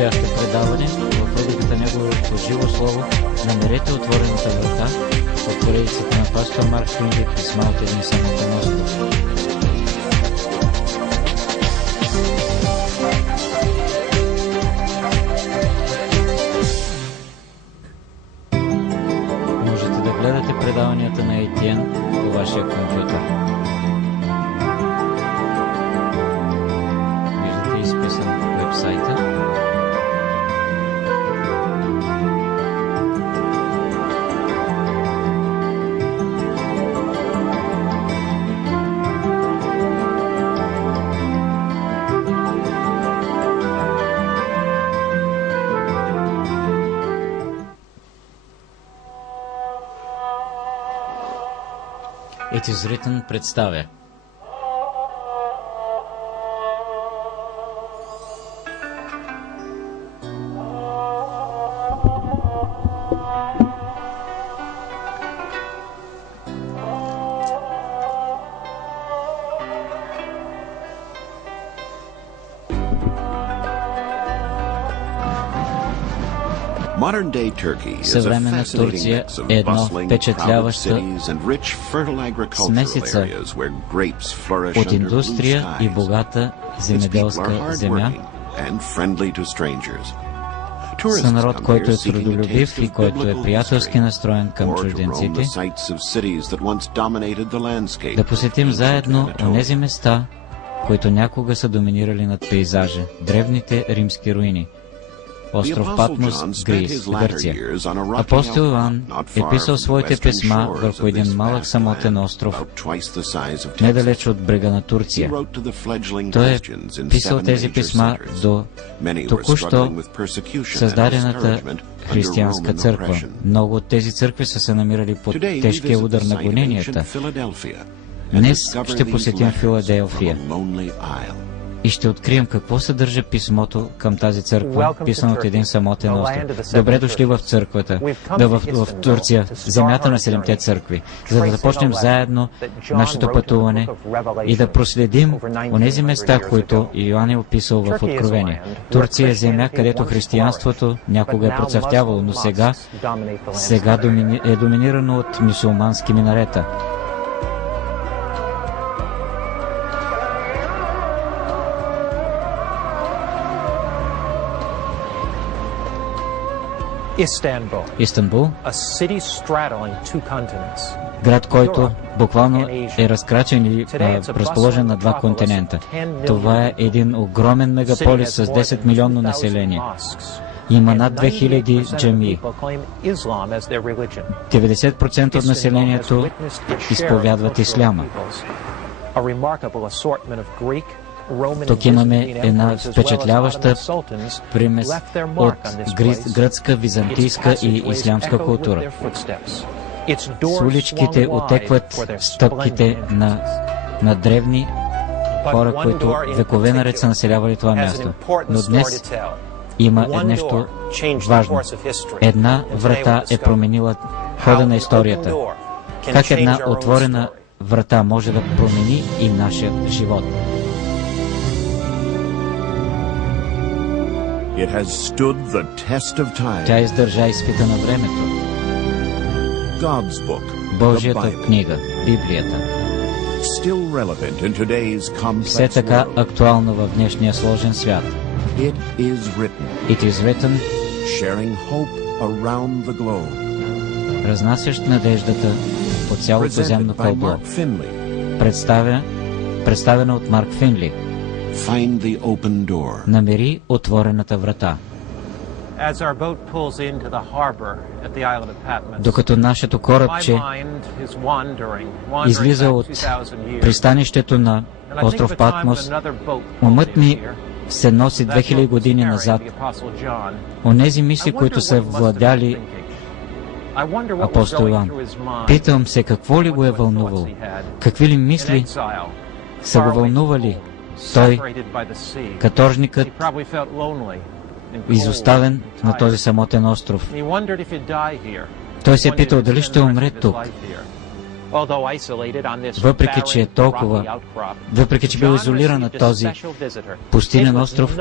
предстоящо предаване в рубриката Неговото живо слово "Намерете отворената врата" от поредицата на пастор Марк Финли "Писма от един самотен остров". Можете да гледате предаванията на ATN по вашия компютър. Виждате изписан вебсайта. It is written представя. Съвременна Турция е едно впечатляваща смесица от индустрия и богата земеделска земя, с народ, който е трудолюбив и който е приятелски настроен към чужденците. Да посетим заедно онези места, които някога са доминирали над пейзажа, древните римски руини. Остров Патмос, Гърция. Апостол Йоан е писал своите писма върху един малък самотен остров, недалеч от брега на Турция. Той е писал тези писма до току-що създадената християнска църква. Много от тези църкви са се намирали под тежкия удар на гоненията. Днес ще посетим Филаделфия и ще открием какво съдържа писмото към тази църква, писано от един самотен остров. Добре дошли в църквата, в Турция, земята на 7-те църкви, за да започнем заедно нашето пътуване и да проследим онези места, които Йоан е описал в Откровение. Турция е земя, където християнството някога е процъфтявало, но сега е доминирано от мюсюлмански минарета. Истанбул, град, който буквално е разкрачен и разположен на 2 континента. Това е един огромен мегаполис с 10 милионно население. Има над 2000 джамии. 90% от населението изповядват исляма. Тук имаме една впечатляваща примес от гръцка, византийска и ислямска култура. С уличките отекват стъпките на древни хора, които векове наред са населявали това място. Но днес има нещо важно. Една врата е променила хода на историята. Как една отворена врата може да промени и нашия живот? Тя издържа изпита на времето. Божията книга, Библията, все така актуално в днешния сложен свят. It is written, разнасящ надеждата по цялото земно кълбо. Представена от Марк Финли. Намери отворената врата. Докато нашето корабче излиза от пристанището на остров Патмос, умът ми се носи 2000 години назад. Онези мисли, които са владяли апостол Йоан. Питам се, какво ли го е вълнувало? Какви ли мисли са го вълнували? Той, каторжникът, изоставен на този самотен остров. Той се е питал дали ще умре тук. въпреки че е толкова, въпреки че бил изолиран на този пустинен остров,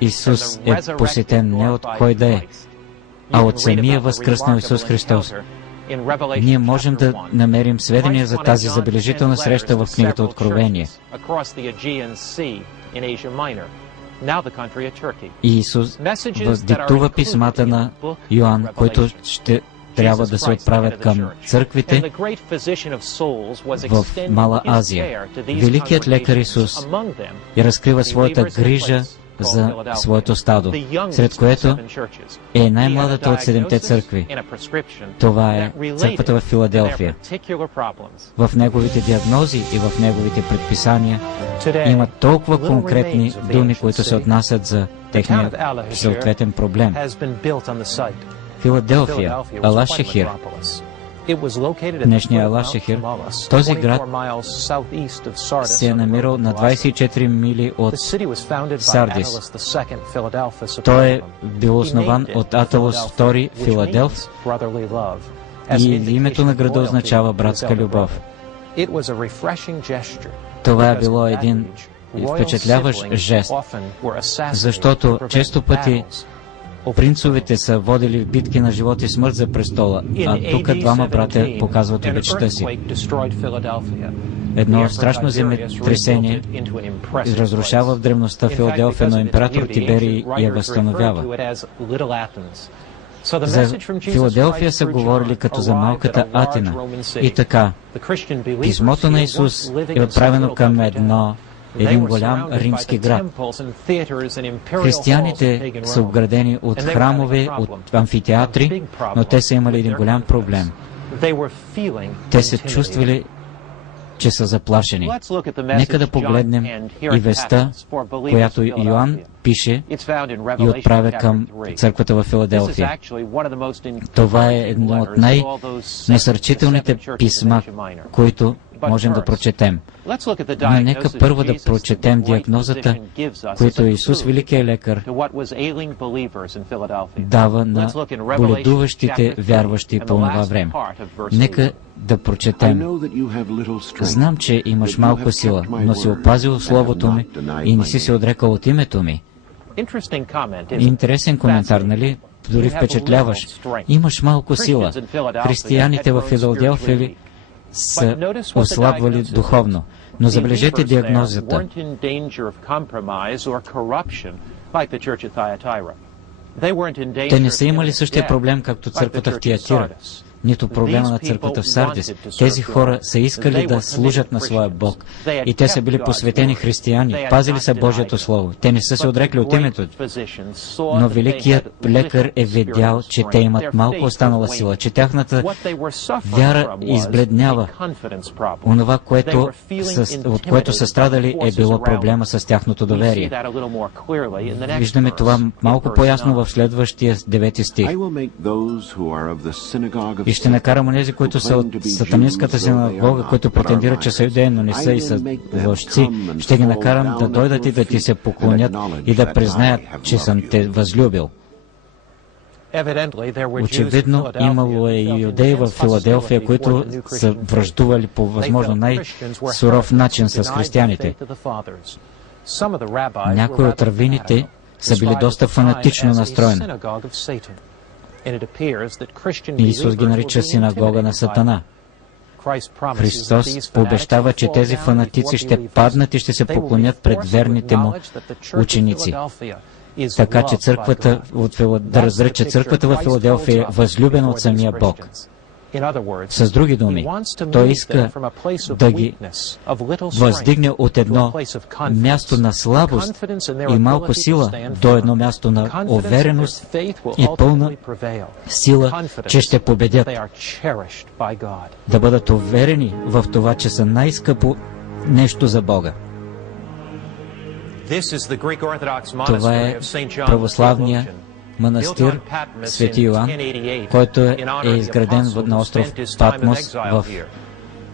Исус е посетен не от кой да е, а от самия възкръснал Исус Христос. Ние можем да намерим сведения за тази забележителна среща в книгата Откровение. И Исус диктува писмата на Йоан, които ще трябва да се отправят към църквите в Мала Азия. Великият лекар Исус и разкрива своята грижа за своето стадо, сред което е най-младата от 7-те църкви. Това е църквата в Филаделфия. В неговите диагнози и в неговите предписания има толкова конкретни думи, които се отнасят за техния съответен проблем. Филаделфия, Ала-Шехир, днешния Ала-Шехир, този град се е намирал на 24 мили от Сардис. Той е бил основан от Аталос II Филаделф и името на града означава братска любов. Това е било един впечатляващ жест, защото често пъти принцовете са водили битки на живот и смърт за престола, а тук двама братя показват обичта си. Едно страшно земетресение разрушава в древността Филаделфия, но император Тиберий я възстановява. За Филаделфия са говорили като за малката Атина. И така, писмото на Исус е отправено към един голям римски град. Християните са обградени от храмове, от амфитеатри, но те са имали един голям проблем. Те се чувствали, че са заплашени. Нека да погледнем и веста, която Йоан пише и отправя към църквата в Филаделфия. Това е едно от най-насърчителните писма, които можем да прочетем. Но нека първо да прочетем диагнозата, която Исус, великият лекар, дава на боледуващите вярващи по това време. Нека да прочетем. Знам, че имаш малко сила, но си опазил Словото ми и не си се отрекал от името ми. Интересен коментар, нали? Дори впечатляваш. Имаш малко сила. Християните в Филаделфия са ослабвали духовно. Но забележете диагнозата. Те не са имали същия проблем, както църквата в Тиатира, нито проблема на църквата в Сардис. Тези хора са искали да служат на своя Бог. И те са били посветени християни, пазили са Божието Слово. Те не са се отрекли от името. Но великият лекар е видял, че те имат малко останала сила, че тяхната вяра избледнява. Онова, от което са страдали, е било проблема с тяхното доверие. Виждаме това малко по-ясно в следващия 9 стих. И ще накарам онези, които са от сатанинската синагога, които претендират, че са юдеи, но не са и са лъжци. Ще ги накарам да дойдат и да ти се поклонят и да признаят, че съм те възлюбил. Очевидно, имало е и юдеи в Филаделфия, които са враждували по възможно най-суров начин с християните. Някои от равините са били доста фанатично настроени. Исус ги нарича синагога на Сатана. Христос пообещава, че тези фанатици ще паднат и ще се поклонят пред верните му ученици. Така че да разрече църквата в Филаделфия е възлюбена от самия Бог. С други думи, Той иска да ги въздигне от едно място на слабост и малко сила до едно място на увереност и пълна сила, че ще победят. Да бъдат уверени в това, че са най-скъпо нещо за Бога. Това е православния манастир Свети Йоан, който е изграден на остров Патмос в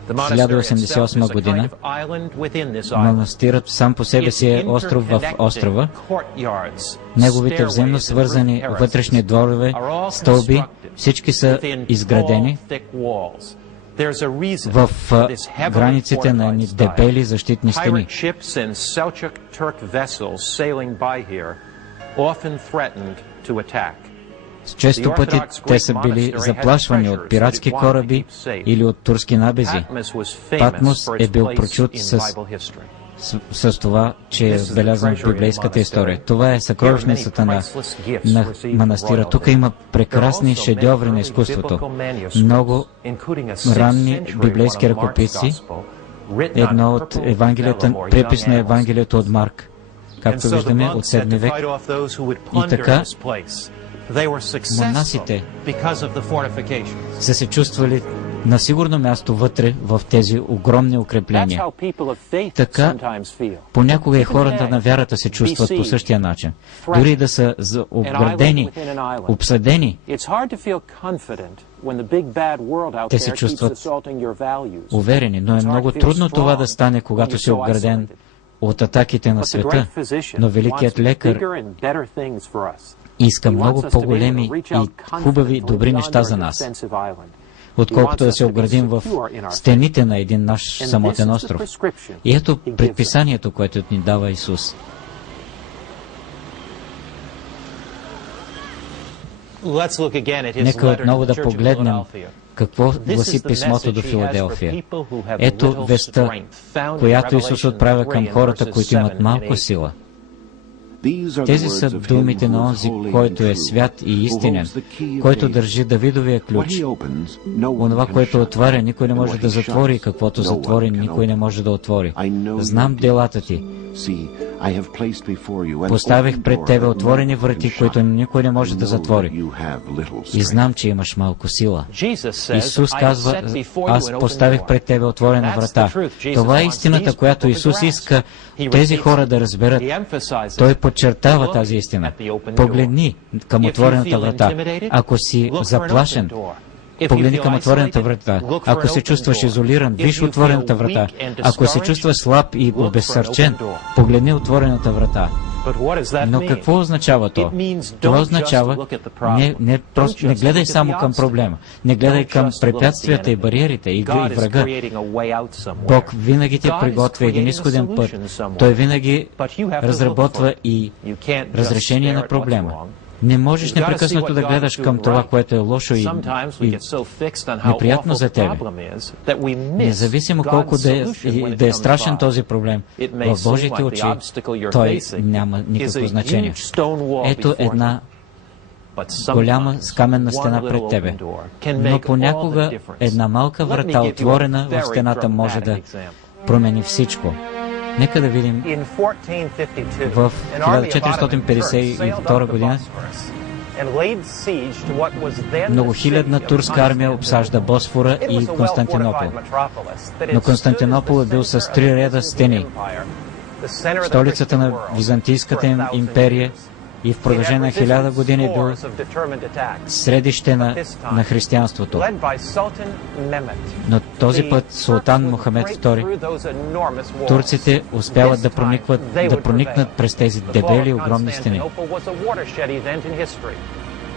1088 година. Манастирът сам по себе си е остров в острова. Неговите взаимно свързани вътрешни дворове, стълби, всички са изградени в границите на едни дебели защитни стени. Често пъти те са били заплашвани от пиратски кораби или от турски набези. Патмос е бил прочут с това, че е белязан в библейската история. Това е съкровищницата на манастира. Тук има прекрасни шедьоври на изкуството. Много ранни библейски ръкописи. Едно от Евангелията, препис на Евангелието от Марк, както виждаме от 7 век. И така, монасите са се чувствали на сигурно място вътре в тези огромни укрепления. Така, понякога и хората на вярата се чувстват по същия начин. Дори да са обградени, обсъдени, те се чувстват уверени, но е много трудно това да стане, когато си обграден от атаките на света. Но великият лекар иска много по-големи и хубави, добри неща за нас, отколкото да се обградим в стените на един наш самотен остров. И ето предписанието, което ни дава Исус. Нека отново да погледнем какво гласи писмото до Филаделфия. Ето вестта, която Исус отправя към хората, които имат малко сила. Тези са думите на онзи, който е свят и истинен, който държи Давидовия ключ. Онова, което отваря, никой не може да затвори, каквото затвори, никой не може да отвори. Знам делата ти. Поставих пред тебе отворени врати, които никой не може да затвори. И знам, че имаш малко сила. Исус казва, аз поставих пред тебе отворена врата. Това е истината, която Исус иска тези хора да разберат. Той подчертава тази истина. Погледни към отворената врата. Ако си заплашен, погледни към отворената врата. Ако се чувстваш изолиран, виж отворената врата. Ако се чувстваш слаб и обезсърчен, погледни отворената врата. Но какво означава то? Това означава, не гледай само към проблема. Не гледай към препятствията и бариерите и врага. Бог винаги ти приготвя един изходен път. Той винаги разработва и разрешение на проблема. Не можеш непрекъснато да гледаш към това, което е лошо и неприятно за тебе. Независимо колко да е страшен този проблем, в Божите очи той няма никакво значение. Ето една голяма каменна стена пред тебе. Но понякога една малка врата, отворена в стената, може да промени всичко. Нека да видим в 1452 година многохилядна турска армия обсажда Босфора и Константинопол. Но Константинопол е бил с 3 реда стени. Столицата на Византийската империя и в продължение на 1000 години е бил средище на християнството. Но този път султан Мохамед II, турците успяват да проникнат през тези дебели огромни стени.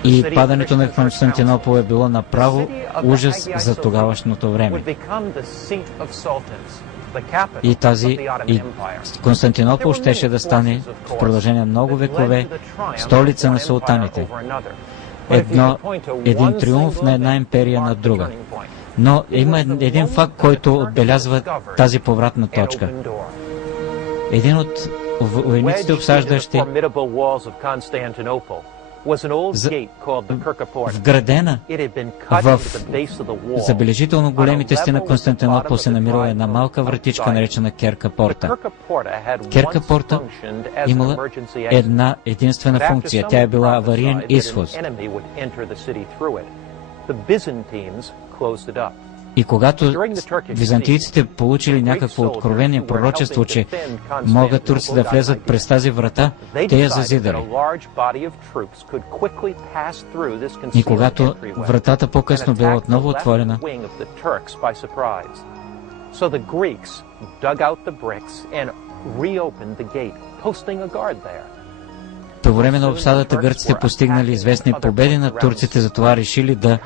И падането на Константинопол е било направо ужас за тогавашното време. И Константинопол щеше да стане в продължение на много векове столица на султаните. Един триумф на една империя над друга. Но има един факт, който отбелязва тази повратна точка. Един от войниците, обсаждащи вградена в забележително големите стени на Константинопол се намирала една малка вратичка, наречена Керка порта. Керка порта имала една единствена функция. Тя е била авариен изход. И когато византийците получили някакво откровение, пророчество, че могат турците да влезат през тази врата, те я зазидали. И когато вратата по-късно била отново отворена, По време на обсадата гърците постигнали известни победи над турците, затова решили да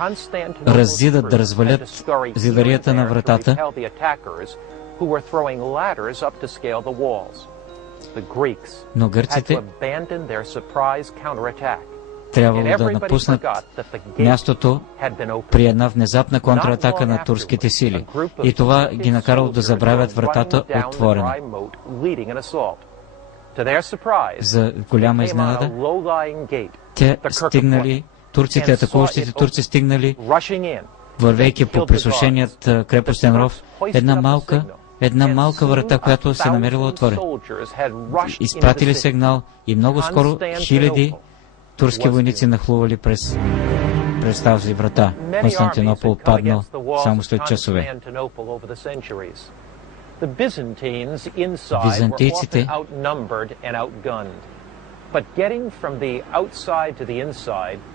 раззидат, да развалят зидарията на вратата. Но гърците трябвало да напуснат мястото при една внезапна контратака на турските сили. И това ги накарало да забравят вратата отворена. За голяма изненада, те стигнали, турците, атакуващите турци стигнали, вървейки по пресушеният крепостен ров, една малка врата, която се намерила отворена. Изпратили сигнал и много скоро хиляди турски войници нахлували през тази врата. Константинопол паднал само след часове.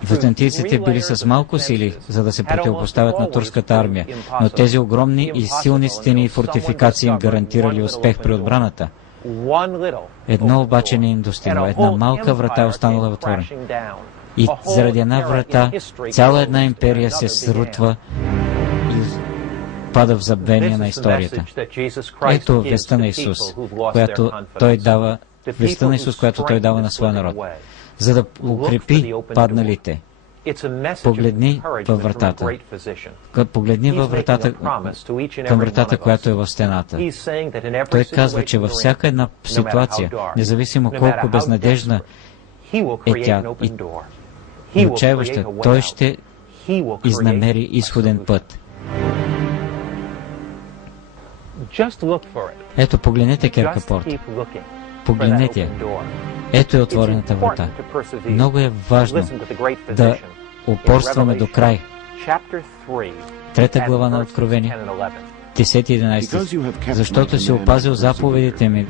Византийците били с малко сили, за да се противопоставят на турската армия, но тези огромни и силни стени и фортификации им гарантирали успех при отбраната. Едно обаче не им достигна. Една малка врата е останала отворена. И заради една врата цяла една империя се срутва и пада в забвение на историята. Ето вестта на Исус, която Той дава, която Той дава на своя народ, за да укрепи падналите. Погледни във вратата. Погледни във вратата, към вратата, която е в стената. Той казва, че във всяка една ситуация, независимо колко безнадежна е тя и отчаиваща, Той ще изнамери изходен път. Ето, погледнете Керкапорт. Погледнете я. Ето е отворената врата. Много е важно да упорстваме до край. 3 глава на Откровение, 10-11. Защото си опазил заповедите ми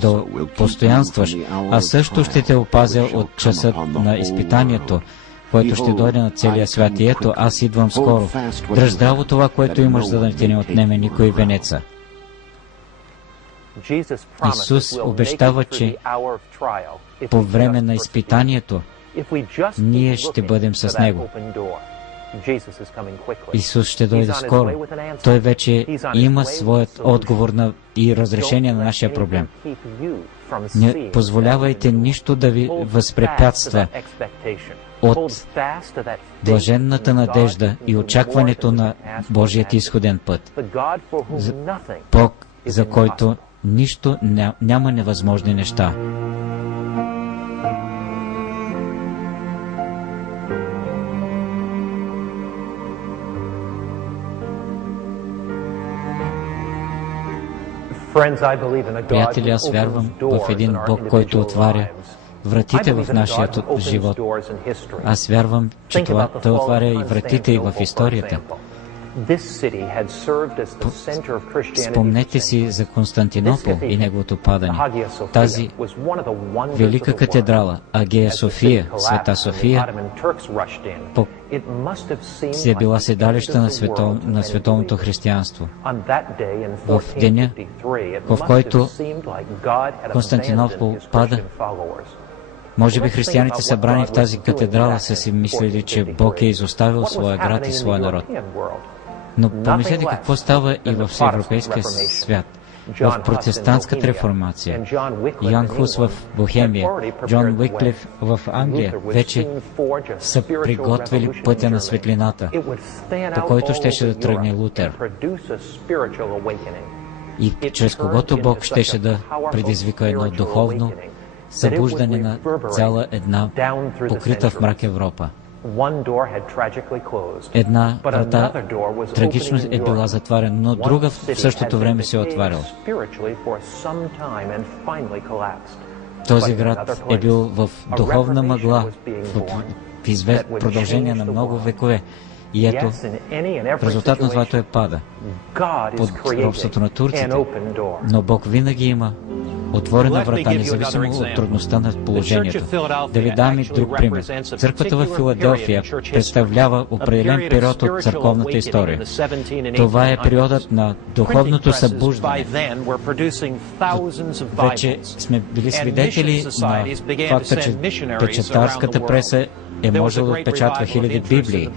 да постоянстваш, а също ще те опазя от часът на изпитанието, който ще дойде на целия свят. И ето, аз идвам скоро. Дръж здраво това, което имаш, за да не ти не отнеме никой венеца. Исус обещава, че по време на изпитанието ние ще бъдем с Него. Исус ще дойде скоро. Той вече има своят отговор и разрешение на нашия проблем. Не позволявайте нищо да ви възпрепятства от блаженната надежда и очакването на Божият изходен път, Бог, за който нищо няма невъзможни неща. Приятели, аз вярвам в един Бог, който отваря вратите в нашия живот. Аз вярвам, че Той отваря и вратите и в историята. Спомнете си за Константинопол и неговото падане. Тази велика катедрала, Агея София, Света София, е била седалище на световното християнство. В деня, в който Константинопол пада, може би християните събрани в тази катедрала са си мислили, че Бог е изоставил своя град и своя народ. Но помислете какво става и в европейския свят, в протестантската реформация. Ян Хус в Бохемия, Джон Уиклиф в Англия вече са приготвили пътя на светлината, по който щеше да тръгне Лутер, и чрез когото Бог щеше да предизвика едно духовно събуждане на цяла една покрита в мрак Европа. Една врата трагично е била затварена, но друга в същото време се е отваряла. Този град е бил в духовна мъгла в продължение на много векове. И ето, в резултат на това той пада под робството на турците. Но Бог винаги има отворена врата, независимо от трудността на положението. Да ви дам и друг пример. Църквата в Филаделфия представлява определен период от църковната история. Това е периодът на духовното събуждане. Вече сме били свидетели на факта, че печатарската преса е можела да отпечатва хиляди Библии.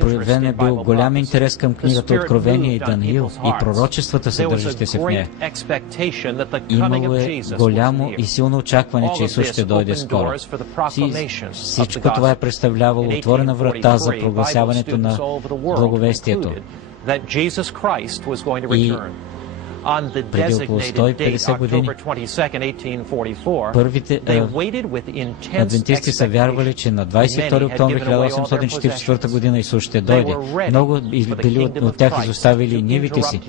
Проявен е бил голям интерес към книгата Откровение и Даниил и пророчествата, съдържащи се в нея. Имало е голямо и силно очакване, че Исус ще дойде скоро. Всичко това е представлявало отворена врата за прогласяването на благовестието. И преди около 150 години първите адвентисти са вярвали, че на 22 октомври 1844 година Исус ще дойде. Много били от тях изоставили нивите си,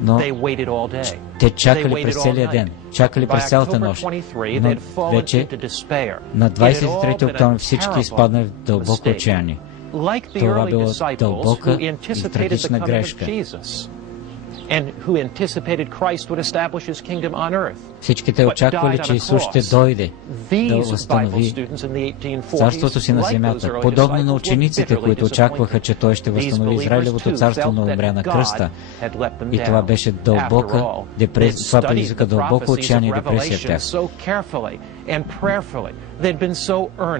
но те чакали през целия ден, чакали през цялата нощ. Но вече на 23 октомври всички изпаднали в дълбоко отчаяние. Това било дълбока и трагична грешка. Всичките очаквали, че Исус ще дойде да възстанови царството си на земята. Подобно на учениците, които очакваха, че Той ще възстанови Израилевото царство, но умря на кръста. И това беше дълбока депресия, това предизвика дълбоко отчаяние и депресия в тях.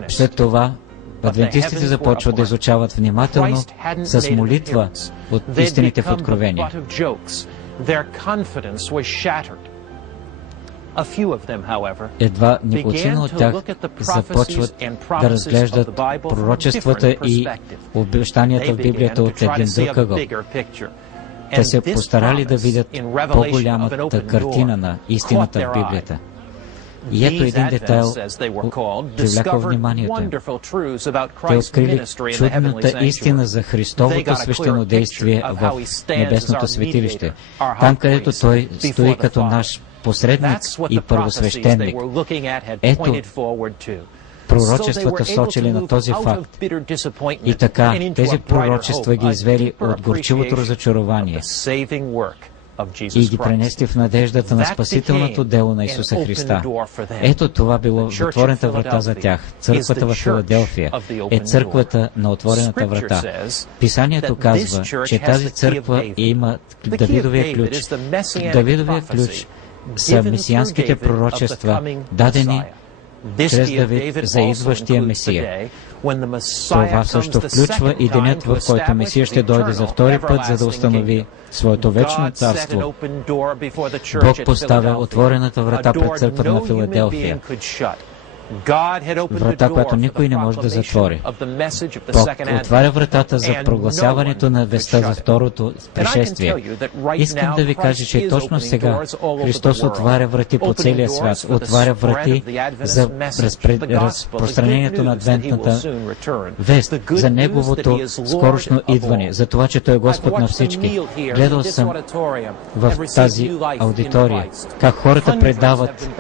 След това адвентистите започват да изучават внимателно с молитва от истините в Откровение. Едва неколцина от тях започват да разглеждат пророчествата и обещанията в Библията от един друг ъгъл. Те се постарали да видят по-голямата картина на истината в Библията. И ето един детайл привлякал вниманието им. Те открили чудната истина за Христовото свещено действие в небесното светилище. Там, където Той стои като наш посредник и първосвещеник. Ето, пророчествата сочили на този факт. И така, тези пророчества ги извели от горчивото разочарование и ги пренести в надеждата на спасителното дело на Исуса Христа. Ето това било отворената врата за тях. Църквата в Филаделфия е църквата на отворената врата. Писанието казва, че тази църква има Давидовия ключ. Давидовия ключ са месианските пророчества, дадени чрез Давид за идващия Месия. Това също включва и денят, в който Месия ще дойде за втори път, за да установи своето вечно царство. Бог поставя отворената врата пред църквата на Филаделфия. Врата, която никой не може да затвори. Бог отваря вратата за прогласяването на веста за второто пришествие. Искам да ви кажа, че точно сега Христос отваря врати по целия свят, отваря врати за разпространението на адвентната вест, за Неговото скорошно идване, за това, че Той е Господ на всички. Гледал съм в тази аудитория как хората предават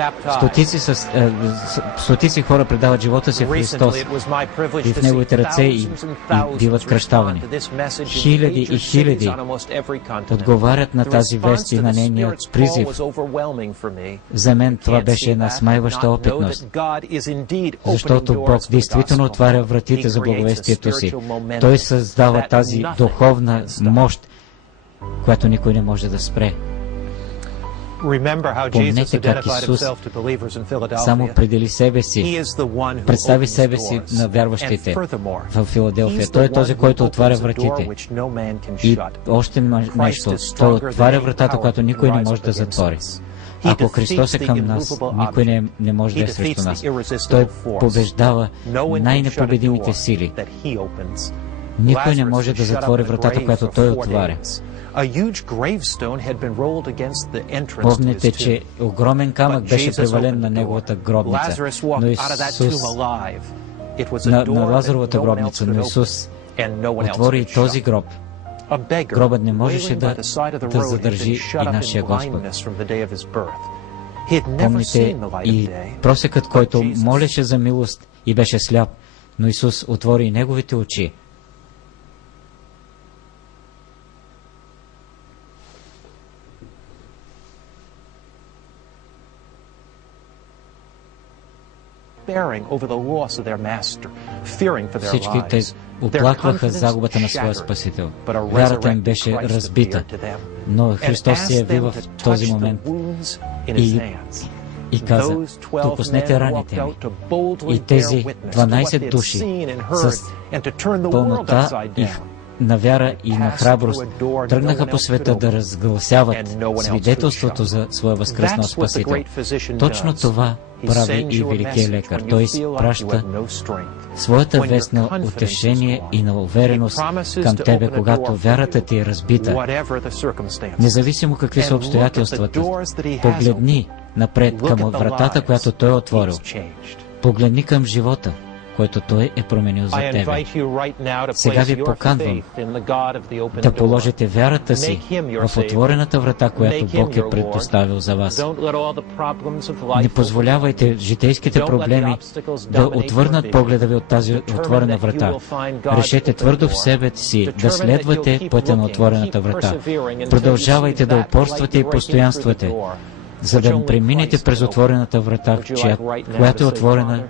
стотици хора предават живота си в Христос и в Неговите ръце и биват кръщавани. Хиляди и хиляди отговарят на тази вест и на нейният призив. За мен това беше една смайваща опитност, защото Бог действително отваря вратите за благовестието си. Той създава тази духовна мощ, която никой не може да спре. Помнете как Исус само определи себе си, представи себе си на вярващите в Филаделфия. Той е този, който отваря вратите. И още нещо, Той отваря вратата, която никой не може да затвори. Ако Христос е към нас, никой не може да е срещу нас. Той побеждава най-непобедимите сили. Никой не може да затвори вратата, която Той отваря. Помните, че огромен камък беше привален на неговата гробница, но Исус, на Лазаровата гробница, но Исус отвори и този гроб. Гробът не можеше да задържи и нашия Господ. Помните и просекът, който молеше за милост и беше сляп, но Исус отвори и неговите очи. Всички те оплакваха загубата на своя Спасител. Вярата им беше разбита, но Христос се яви в този момент и каза: допуснете раните ми. И тези 12 души с пълнота на вяра и на храброст тръгнаха по света да разгласяват свидетелството за своя възкръснал Спасител. Точно това прави и великият лекар. Той изпраща своята вест на утешение и на увереност към тебе, когато вярата ти е разбита. Независимо какви са обстоятелствата, погледни напред към вратата, която Той е отворил. Погледни към живота, който Той е променил за тебе. Сега ви поканвам да положите вярата си в отворената врата, която Бог е предоставил за вас. Не позволявайте житейските проблеми да отвърнат погледа ви от тази отворена врата. Решете твърдо в себе си да следвате пътя на отворената врата. Продължавайте да упорствате и постоянствате, за да преминете през отворената врата, която е отворена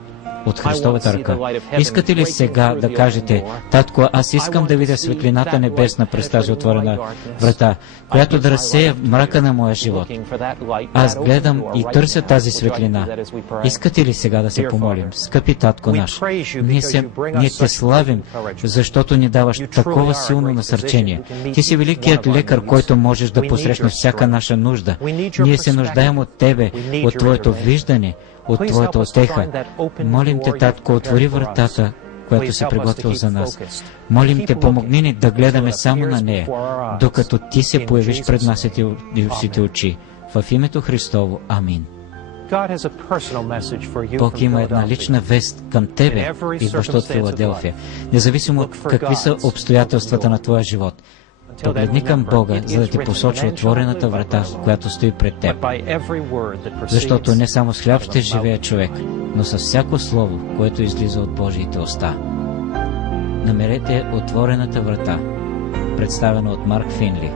от Христовата ръка. Искате ли сега да кажете: татко, аз искам да видя светлината небесна през тази отворена врата, която да разсея мрака на моя живот? Аз гледам и търся тази светлина. Искате ли сега да се помолим? Скъпи татко наш, ние те славим, защото ни даваш такова силно насърчение. Ти си великият лекар, който можеш да посрещнеш всяка наша нужда. Ние се нуждаем от Тебе, от Твоето виждане, от Твоята утеха. Молим Те, татко, отвори вратата, която си приготвил за нас. Молим Те, помогни ни да гледаме само на нея, докато Ти се появиш пред нашите очи. В името Христово. Амин. Бог има една лична вест към тебе, идваща от Филаделфия, независимо от какви са обстоятелствата на твоя живот. Погледни към Бога, за да ти посочи отворената врата, която стои пред теб. Защото не само с хляб ще живее човек, но с всяко слово, което излиза от Божиите уста. Намерете отворената врата, представена от Марк Финли.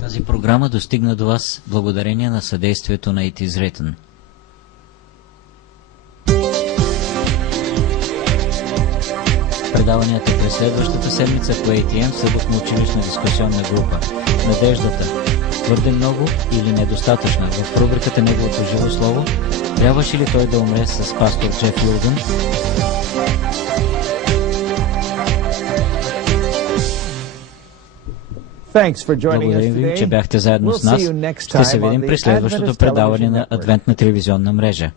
Тази програма достигна до вас благодарение на съдействието на It is Written. Предаванията през следващата седмица по ATM са в научилищна дискусионна група. Надеждата твърде много или недостатъчна? В рубриката Неговото живо слово трябваше ли той да умре с пастор Джеф Юлган? Благодарим ви, че бяхте заедно с нас. Ще се видим при следващото предаване на Адвентна телевизионна мрежа.